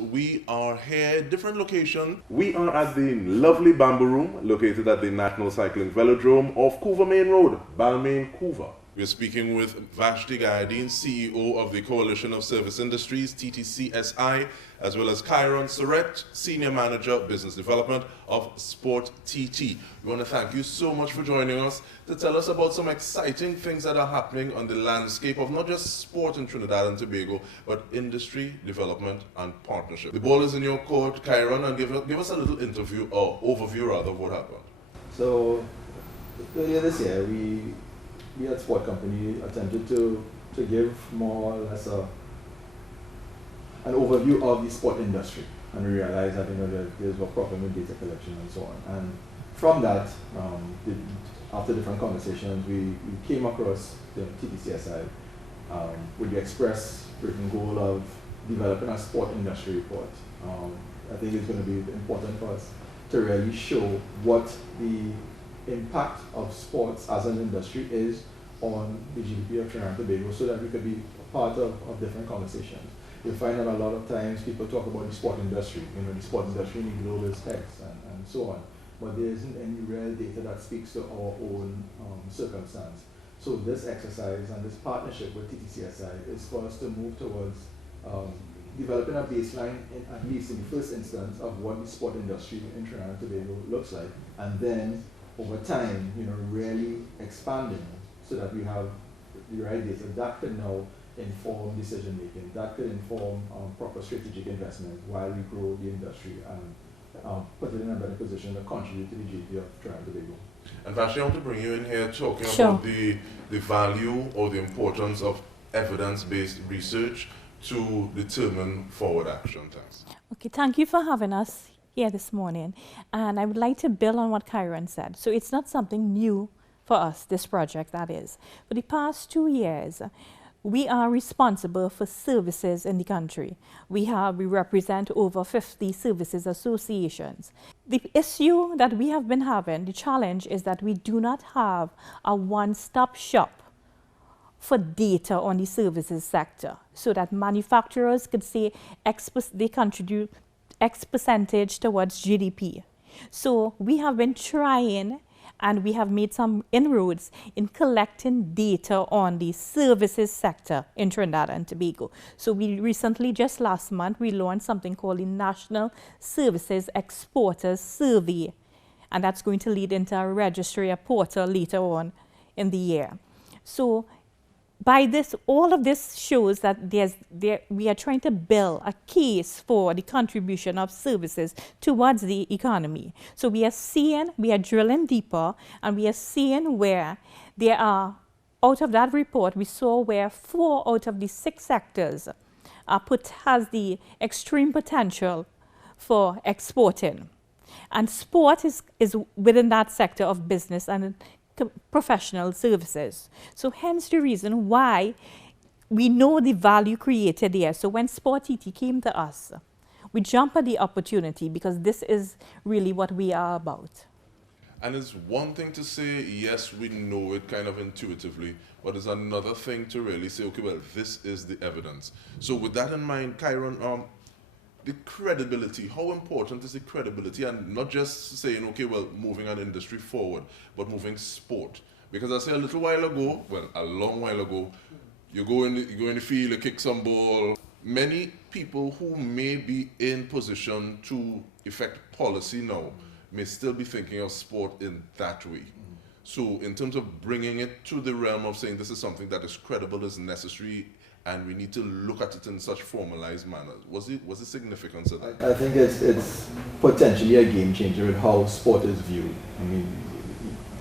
We are here, different location. We are at the lovely Bamboo Room, located at the National Cycling Velodrome of Couva Main Road, Balmain, Couva. We're speaking with Vashti Guyadeen, CEO of the Coalition of Service Industries, TTCSI, as well as Kairon Serrette, Senior Manager, Business Development of SporTT. We want to thank you so much for joining us to tell us about some exciting things that are happening on the landscape of not just sport in Trinidad and Tobago, but industry, development, and partnership. The ball is in your court, Kairon, and give us a little overview rather, of what happened. So, earlier this year, we at Sport Company attempted to give more or less an overview of the sport industry, and we realized that there's a problem with data collection and so on. And from that, after different conversations, we came across the TTCSI with the express written goal of developing a sport industry report. I think it's going to be important for us to really show what the impact of sports as an industry is on the GDP of Trinidad and Tobago, so that we could be part of different conversations. You'll find that a lot of times people talk about the sport industry, the sport industry in the global specs and so on, but there isn't any real data that speaks to our own circumstance. So this exercise and this partnership with TTCSI is for us to move towards developing a baseline, at least in the first instance, of what the sport industry in Trinidad and Tobago looks like, and then over time, really expanding so that we have the right data that can now inform decision making, that could inform proper strategic investment while we grow the industry and put it in a better position to contribute to the GDP of Trinidad and Tobago. And Vashti, I want to bring you in here talking about the value or the importance of evidence-based research to determine forward action. Thanks. Okay, thank you for having us here this morning. And I would like to build on what Kairon said. So it's not something new for us, this project that is. For the past 2 years, we are responsible for services in the country. We represent over 50 services associations. The issue that we have been having, the challenge is that we do not have a one-stop shop for data on the services sector, so that manufacturers could say they contribute X percentage towards GDP. So we have been trying, and we have made some inroads in collecting data on the services sector in Trinidad and Tobago. So we recently, just last month, we launched something called the National Services Exporters Survey, and that's going to lead into a registry, a portal later on in the year. So by this, all of this shows that we are trying to build a case for the contribution of services towards the economy. So we are drilling deeper, and we are seeing where there are, out of that report, we saw where 4 out of the 6 sectors has the extreme potential for exporting. And sport is within that sector of business and professional services. So hence the reason why we know the value created there. So when SporTT came to us, we jumped at the opportunity because this is really what we are about. And it's one thing to say, yes, we know it kind of intuitively, but it's another thing to really say, okay, well, this is the evidence. So with that in mind, Kairon, the credibility, how important is the credibility, and not just saying, okay, well, moving an industry forward, but moving sport? Because I say a little while ago, well, a long while ago, you go in the field, you kick some ball. Many people who may be in position to effect policy now may still be thinking of sport in that way. So in terms of bringing it to the realm of saying this is something that is credible, is necessary, and we need to look at it in such formalized manner, was it significance of that? I think it's potentially a game changer in how sport is viewed. I mean,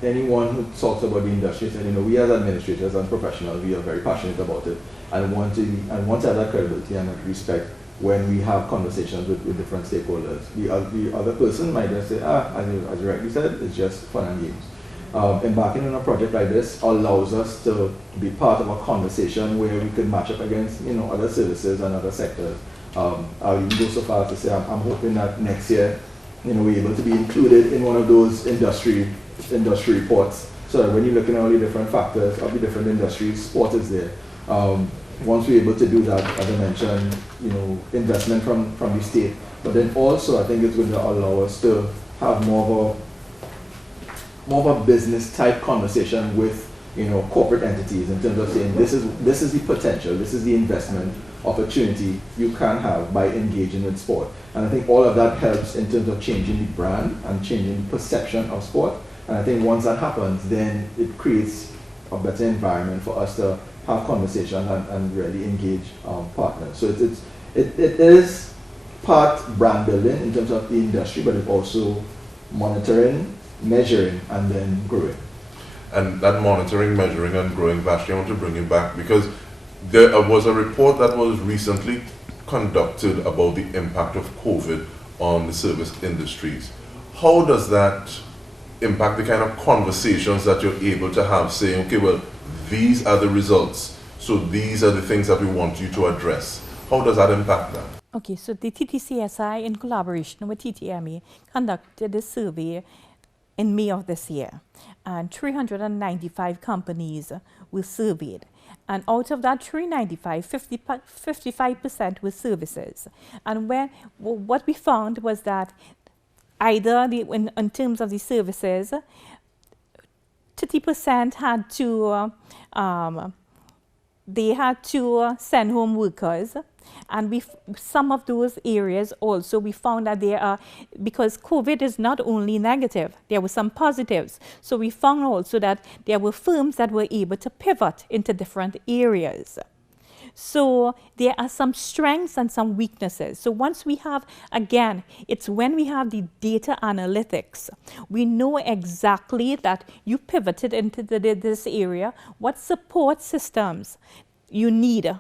anyone who talks about the industry said, we as administrators and professionals, we are very passionate about it and want to have that credibility and that respect when we have conversations with different stakeholders. The other person might just say, as you rightly said, it's just fun and games. Embarking on a project like this allows us to be part of a conversation where we could match up against other services and other sectors. I'll even go so far as to say I'm hoping that next year we're able to be included in one of those industry reports, so that when you're looking at all the different factors of the different industries, sport is there. once we're able to do that, as I mentioned, investment from the state, but then also I think it's going to allow us to have more of a business type conversation with corporate entities in terms of saying this is the potential, this is the investment opportunity you can have by engaging with sport. And I think all of that helps in terms of changing the brand and changing the perception of sport. And I think once that happens, then it creates a better environment for us to have conversations and really engage partners. So it is part brand building in terms of the industry, but it's also monitoring, measuring, and then growing. And that monitoring, measuring, and growing, Vashti, I want to bring you back because there was a report that was recently conducted about the impact of COVID on the service industries. How does that impact the kind of conversations that you're able to have, saying, okay, well, these are the results, so these are the things that we want you to address? How does that impact that? Okay, so the TTCSI, in collaboration with TTME, conducted a survey in May of this year, and 395 companies were surveyed. And out of that 395, 55% were services. And what we found was that either in terms of the services, 30% had to they had to send home workers. And some of those areas also, we found that there are, because COVID is not only negative, there were some positives. So we found also that there were firms that were able to pivot into different areas. So there are some strengths and some weaknesses. So once we have, again, it's when we have the data analytics, we know exactly that you pivoted into this area, what support systems you need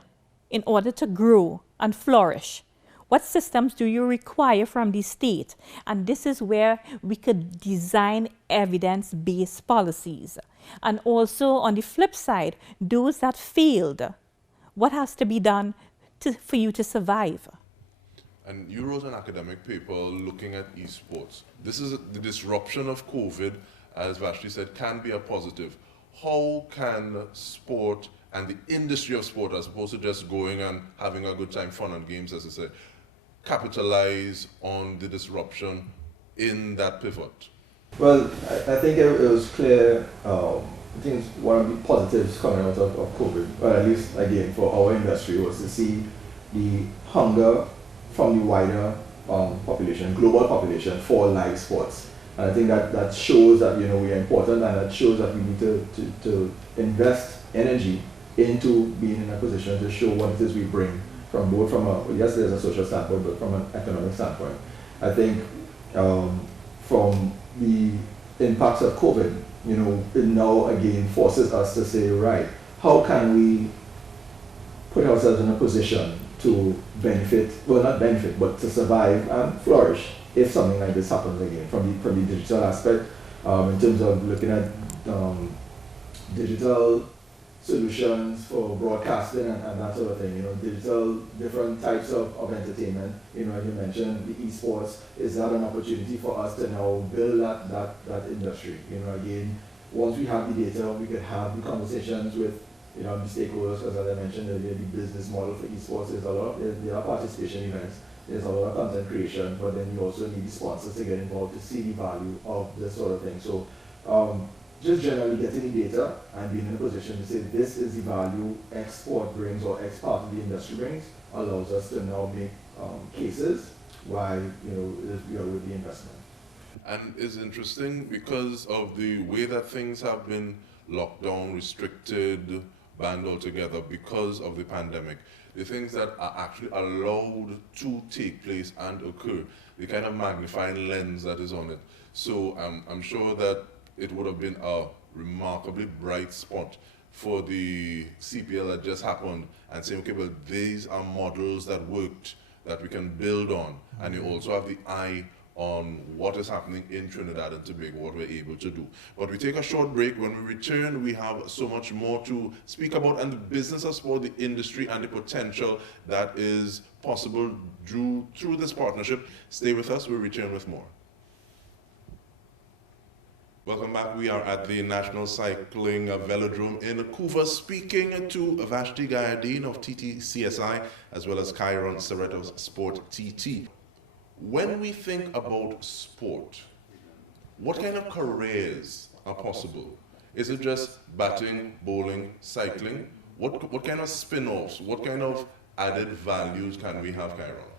in order to grow and flourish. What systems do you require from the state? And this is where we could design evidence-based policies. And also on the flip side, those that failed, what has to be done for you to survive? And you wrote an academic paper looking at esports. This is the disruption of COVID, as Vashti said, can be a positive. How can sport and the industry of sport, as opposed to just going and having a good time, fun and games, as I say, capitalize on the disruption in that pivot? Well, I think it was clear. I think one of the positives coming out of COVID, or at least again for our industry, was to see the hunger from the wider population, global population, for live sports. And I think that shows that we are important, and that shows that we need to invest energy into being in a position to show what it is we bring from both yes, there's a social standpoint, but from an economic standpoint. I think from the impacts of COVID, it now again forces us to say, right, how can we put ourselves in a position to benefit, well, not benefit, but to survive and flourish if something like this happens again, from the digital aspect, in terms of looking at digital solutions for broadcasting and that sort of thing, digital, different types of entertainment. As you mentioned, the esports, is that an opportunity for us to now build that industry? Again, once we have the data, we could have the conversations with the stakeholders, because as I mentioned earlier, the business model for esports is there are participation events, there's a lot of content creation, but then you also need the sponsors to get involved to see the value of this sort of thing. So just generally getting the data and being in a position to say this is the value export brings or X part of the industry brings allows us to now make cases why we are with the investment. And it's interesting because of the way that things have been locked down, restricted, banned altogether because of the pandemic. The things that are actually allowed to take place and occur, the kind of magnifying lens that is on it. So I'm sure that it would have been a remarkably bright spot for the CPL that just happened and say, okay, well, these are models that worked, that we can build on. And you also have the eye on what is happening in Trinidad and Tobago, what we're able to do. But we take a short break. When we return, we have so much more to speak about, and the business of sport, the industry, and the potential that is possible through this partnership. Stay with us. We'll return with more. Welcome back. We are at the National Cycling Velodrome in Vancouver, speaking to Vashti Guyadeen of TTCSI as well as Kairon Serrette of SporTT. When we think about sport, what kind of careers are possible? Is it just batting, bowling, cycling? What kind of spin-offs, what kind of added values can we have, Kairon?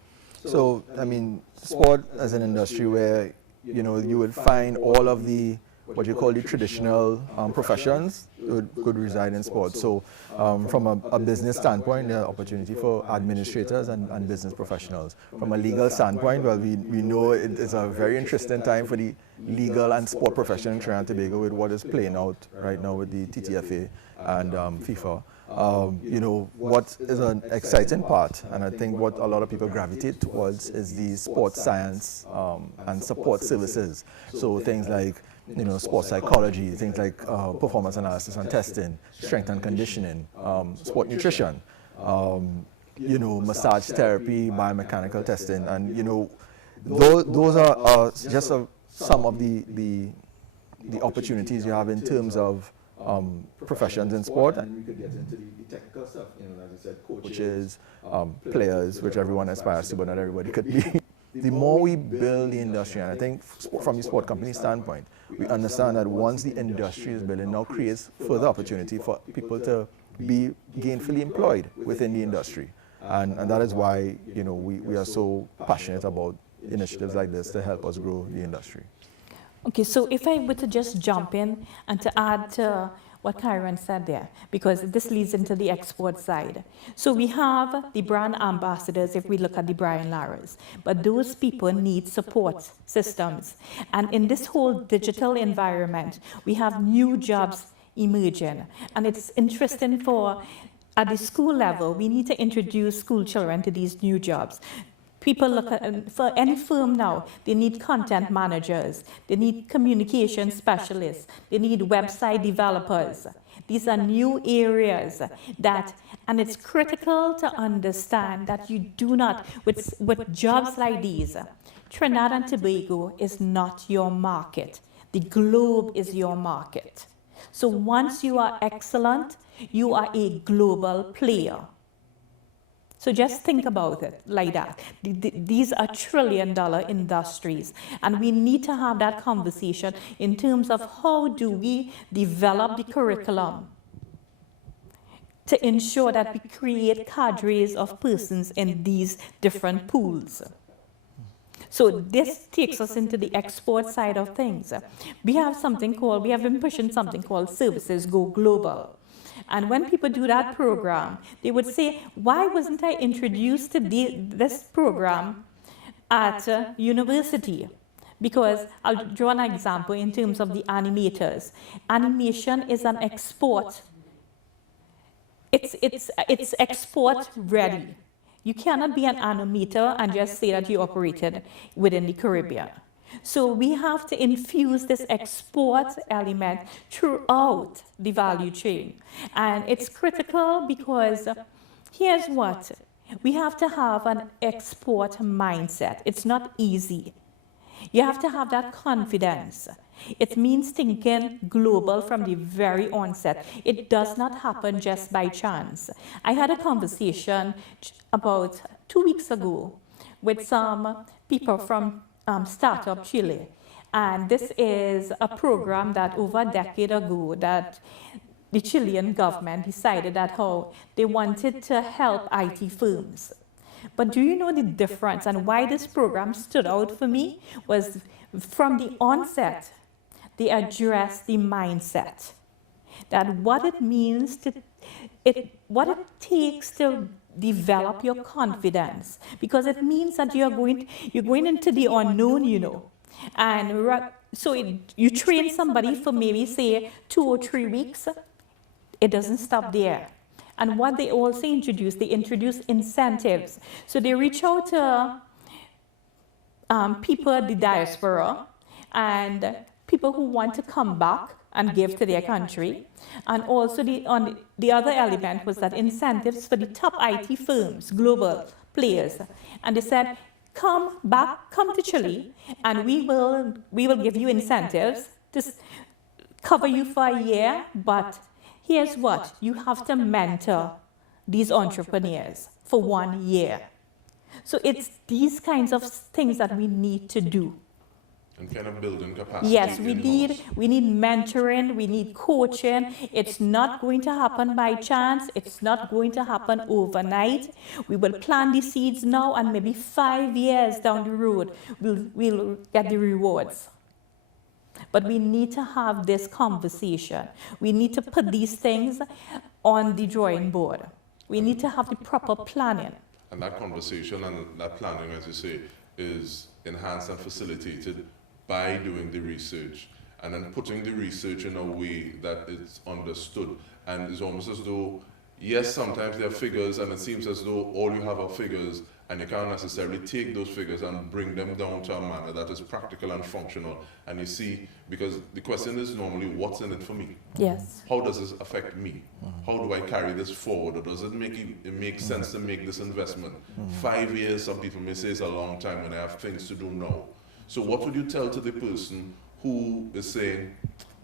So, I mean, sport as an industry where, you know, you would find all of the what you call the traditional professions could reside in sport. So from a business standpoint, there are opportunity for administrators and business professionals. From a legal standpoint, well, we know it is a very interesting time for the legal and sport profession in Trinidad and Tobago with what is playing out right now with the TTFA and FIFA. You know, what is an exciting part, and I think what a lot of people gravitate towards, is the sports science and support services. So things like, you know, sports psychology, things like performance analysis and testing, strength and conditioning, sport nutrition, you know, massage therapy, biomechanical testing, and, you know, those are just some of the opportunities you have in terms of professions in sport. And we could get into the technical stuff, you know, as I said, coaches, players, which everyone aspires to, but not everybody could be. The more we build the industry, and I think from the sport company standpoint, we understand that once the industry is built, it now creates further opportunity for people to be gainfully employed within the industry. And that is why, you know, we are so passionate about initiatives like this to help us grow the industry. Okay, so if I were to just jump in and to add to what Kairon said there, because this leads into the export side. So we have the brand ambassadors if we look at the Brian Laras, but those people need support systems. And in this whole digital environment, we have new jobs emerging. And it's interesting at the school level, we need to introduce school children to these new jobs. People look at, for any firm now, they need content managers, they need communication specialists, they need website developers. These are new areas and it's critical to understand that you do not, with jobs like these, Trinidad and Tobago is not your market. The globe is your market. So once you are excellent, you are a global player. So just think about it like that. These are trillion-dollar industries, and we need to have that conversation in terms of how do we develop the curriculum to ensure that we create cadres of persons in these different pools. So this takes us into the export side of things. We have been pushing something called Services Go Global. And when people do that program, they would say, why wasn't I introduced to this program at university? Because I'll draw an example in terms of the animators. Animation is an export. It's export ready. You cannot be an animator and just say that you operated within the Caribbean. So we have to infuse this export element throughout the value chain. And it's critical because here's what, we have to have an export mindset. It's not easy. You have to have that confidence. It means thinking global from the very onset. It does not happen just by chance. I had a conversation about 2 weeks ago with some people from Startup Chile. And this is a program that over a decade ago that the Chilean government decided that how they wanted to help IT firms. But do you know the difference and why this program stood out for me was from the onset, they addressed the mindset. That what it means what it takes to develop your confidence, because it means that you're going into the unknown, you know. And so you train somebody for maybe say 2 or 3 weeks, it doesn't stop there. And what they also introduce, they introduce incentives. So they reach out to people at the diaspora and people who want to come back and give to their country. And also the other element was that incentives for the top IT firms, global players. And they said, come to Chile, and we will give you incentives cover you for a year, but here's what, you have to mentor these entrepreneurs for 1 year. So it's these kinds of things that we need to do. And kind of building capacity. Yes, we need mentoring, we need coaching. It's not going to happen by chance. It's not going to happen overnight. We will plant the seeds now, and maybe 5 years down the road, we'll get the rewards. But we need to have this conversation. We need to put these things on the drawing board. We need to have the proper planning. And that conversation and that planning, as you say, is enhanced and facilitated by doing the research and then putting the research in a way that it's understood. And it's almost as though, yes, sometimes there are figures and it seems as though all you have are figures, and you can't necessarily take those figures and bring them down to a manner that is practical and functional. And you see, because the question is normally, what's in it for me? Yes. How does this affect me? How do I carry this forward? Or does it make sense to make this investment? 5 years, some people may say, is a long time when I have things to do now. So what would you tell to the person who is saying,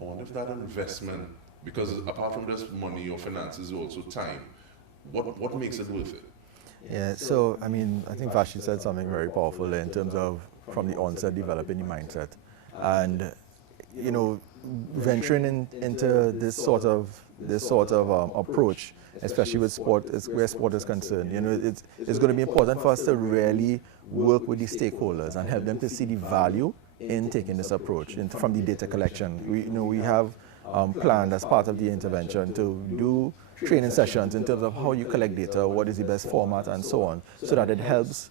I wonder if that investment, because apart from just money or finances, also time, what makes it worth it? Yeah, so I mean, I think Vashti said something very powerful in terms of from the onset developing the mindset, and you know, venturing into this sort of approach, especially with sport, where sport is concerned. You know, it's going to be important for us to really work with the stakeholders and help them to see the value in taking this approach. From the data collection, we have planned as part of the intervention to do training sessions in terms of how you collect data, what is the best format, and so on, so that it helps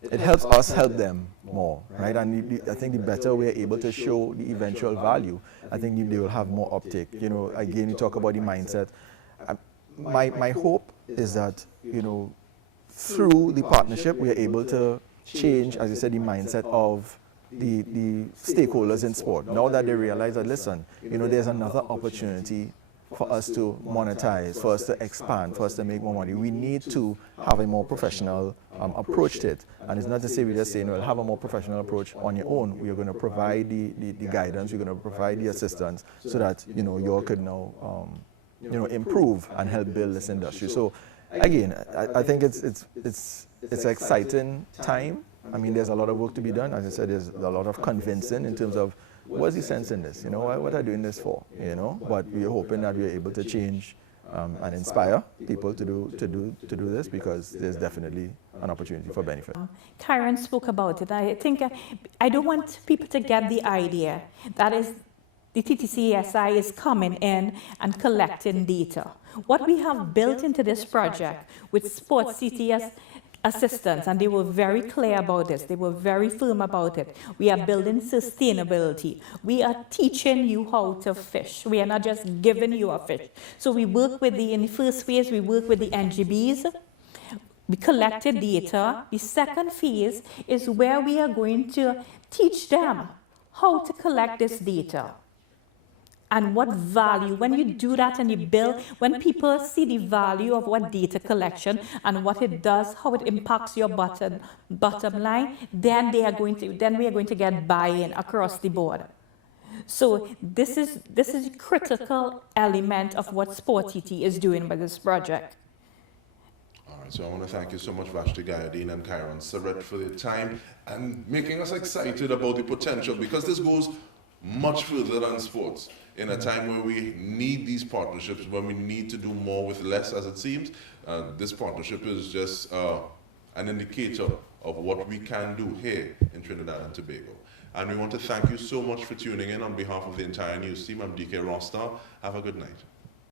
us help them more, right? And I think the better we're able to show the eventual value, I think they will have more uptake. You know, again, you talk about the mindset. My hope is that, you know, through the partnership, we are able to change, as you said, the mindset of the stakeholders in sport. Now that they realize that, listen, you know, there's another opportunity for us to monetize, for us to expand, for us to make more money. We need to have a more professional approach to it. And it's not to say we're just saying, well, have a more professional approach on your own. We are going to provide the guidance, we're going to provide the assistance so that, you know, you all could now, you know, improve and help build this industry. So again, I think it's an exciting time. I mean, there's a lot of work to be done. As I said, there's a lot of convincing in terms of what's the sense in this? You know, what are doing this for? You know, but we're hoping that we're able to change and inspire people to do this, because there's definitely an opportunity for benefit. Kairon spoke about it. I think I don't want people to get the idea that is the TTCSI is coming in and collecting data. What we have built into this project with SporTT assistance, and they were very clear about this, they were very firm about it. We are building sustainability. We are teaching you how to fish. We are not just giving you a fish. So we work with in the first phase, we work with the NGBs. We collected data. The second phase is where we are going to teach them how to collect this data. And what value, when you do that and you build, when people see the value of what data collection and what it does, how it impacts your bottom line, then we are going to get buy-in across the board. So this is a critical element of what SporTT is doing by this project. All right, so I want to thank you so much, Vashti Guyadeen and Kairon Serrette, for their time and making us excited about the potential, because this goes much further than sports. In a time where we need these partnerships, when we need to do more with less, as it seems, this partnership is just an indicator of what we can do here in Trinidad and Tobago. And we want to thank you so much for tuning in. On behalf of the entire news team, I'm DK Roster. Have a good night.